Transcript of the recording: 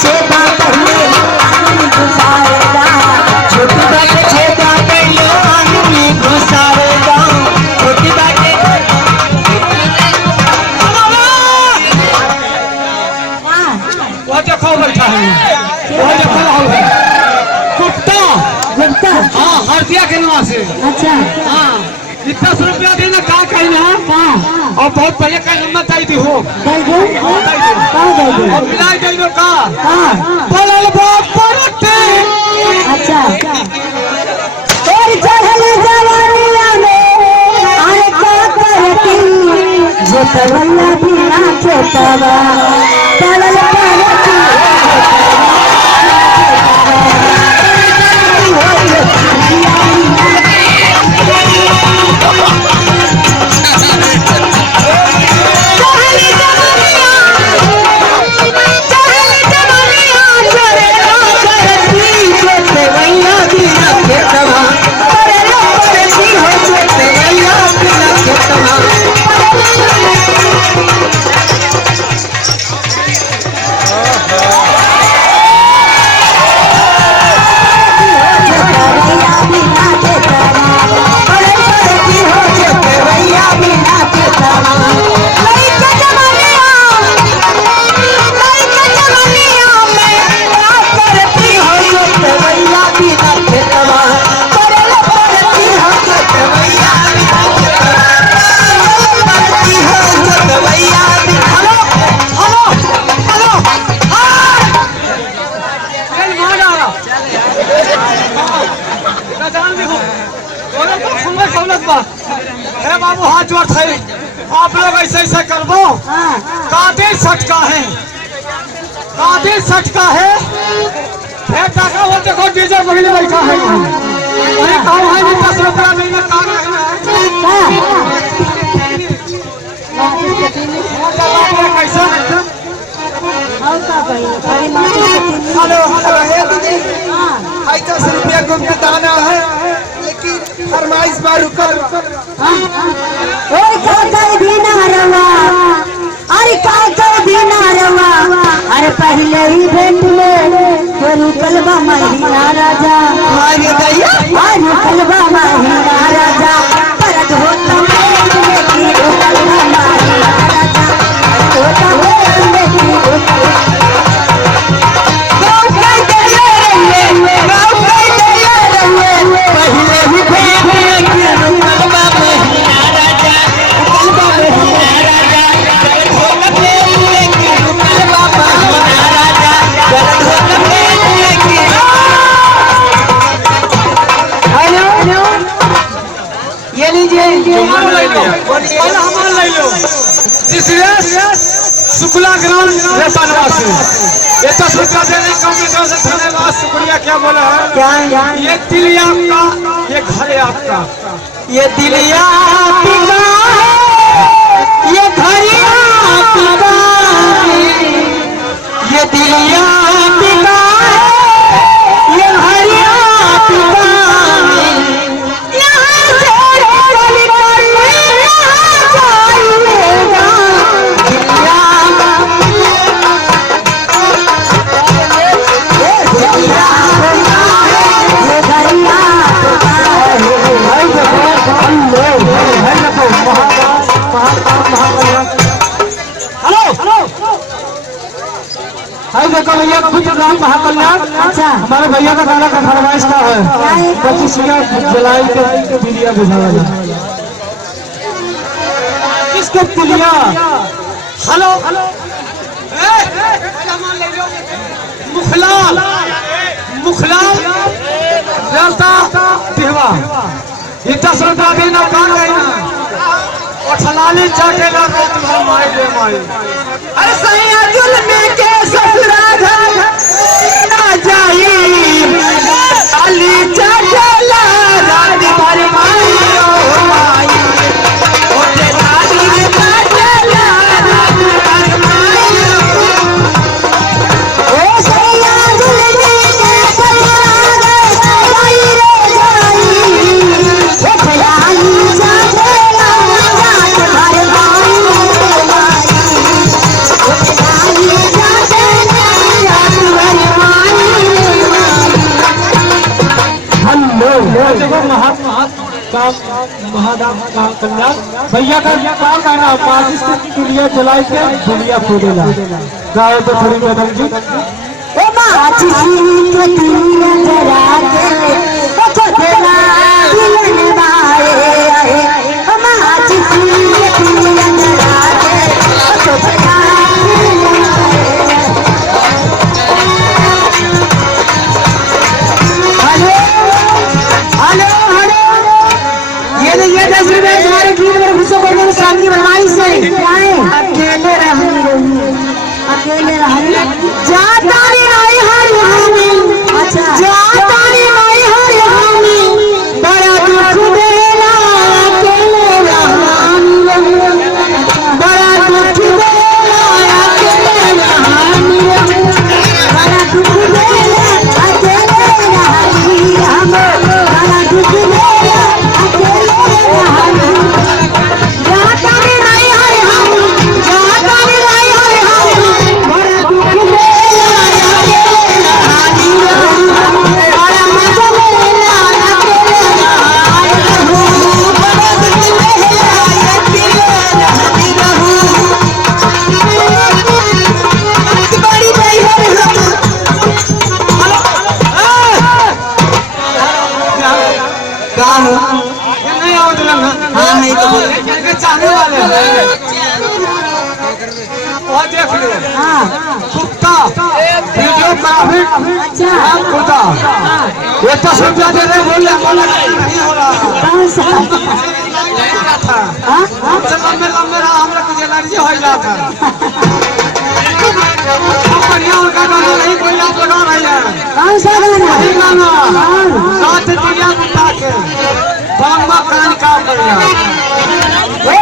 छेदा पहले आंगन घुसावेगा, छोटी बाटे छेदा पहले आंगन घुसावेगा, छोटी बाटे वो देखो बैठा है, वो देखो है कुत्ता गुप्ता। हाँ हरदिया के नाम से। अच्छा हाँ इतना रुपया देना का कहना और बहुत पहले का नंबर चाहिए थी हो दई दो दई दो और मिलाई दे दो का हाँ बोलल बाप परते। अच्छा और चढ़ल जवानिया में आए का करती जो तवल्ला बिना खेतवा पड़ल परती बाबू हाथ जोड़ थे आप लोग ऐसे ऐसे करबो कादे सटका है कादे सटका है फिर टाका वो देखो डीजल महीने बैठा है अरे कौन है नहीं 10 रुपया नहीं में काम कैसा हेलो है 10 रुपया गुप्त दाना है लेकिन फरमाइश बार रुकल ओए काकर भी ना रवा अरे काकर भी ना रवा अरे पहले ही भेंट में तो रुकलवा महीना राजा अरे भैया रुकलवा महीना राजा परद होता में की रुकलवा महीना राजा होता में की शुक्ला ग्राम रेतानवा से ये 10 रुपया देने का धन्यवाद शुक्रिया। क्या बोला है क्या ये दिल आपका ये घर आपका ये दिलिया पिता ये घरिया पिता ये दिलिया पिता ये घरिया पिता यहाँ से चल कर यहाँ जाइएगा दिलिया देखो भैया खुद राम महाकल्याण। अच्छा हमारे भैया का गाना का फरमाइश का है 25 जुलाई के बिलिया बुझावा किसको बिलिया हेलो मुखलाल मुखलाल रहता देवा ये 10 रुपया देना का कहना और ठलाली जाके ना तुम्हारा माई दे माई अरे सैया जुल्म के ससुराल ना जाई अली चला रात भर माई ओ माई ओ तेरी चला रात भर माई ओ सैया जुल्म के ससुराल जाई रे जाई ओ खयाली चला रात भर माई ओ माई कल्याण भैया का काम कर रहा माचिस की चुलिया जलाई के दुनिया खोदेला गाओ तो थोड़ी मैडम जी ओ माचिस की चुलिया जला के ओ खोदेला दिलन बाए ओ माचिस की चुलिया जला के ओ खोदेला दिलन बाए। हेलो हेलो ये 10 रुपए तुम्हारे की मेरे खुशो करने में शाम की फरमाइश है क्या है अकेले रहने जाता नहीं हर हामी अच्छा जाता नहीं हर हामी बड़ा दुख देला अकेले रहनी बड़ा दुख देला अकेले रहनी बड़ा दुख देला अकेले रहनी हम बड़ा दुख देला अकेले रहनी जाता नहीं हर हामी जाता नहीं हर हामी बड़ा दुख देला अकेले रहनी बड़ा मजा लेला अकेले रहनी बड़ा दुख देला अकेले रहनी बड़ी बड़ी का हो ये नहीं आओ तो हाँ है तो बोले इनके चाहने वाले हैं वो देख लो कुत्ता वीडियोग्राफिक अच्छा कुत्ता ये 10 रुपया दे रहे बोल रहे नहीं हो रहा कौन सा था हाँ हमसे लंबे रहा हम लोग कुछ एलर्जी हो जाता हम बढ़िया उनका गाना नहीं कोई आप लगा रही है कौन सा गाना नहीं गाना साथ चिड़िया कुत्ता के बम्बा कान का बढ़िया ए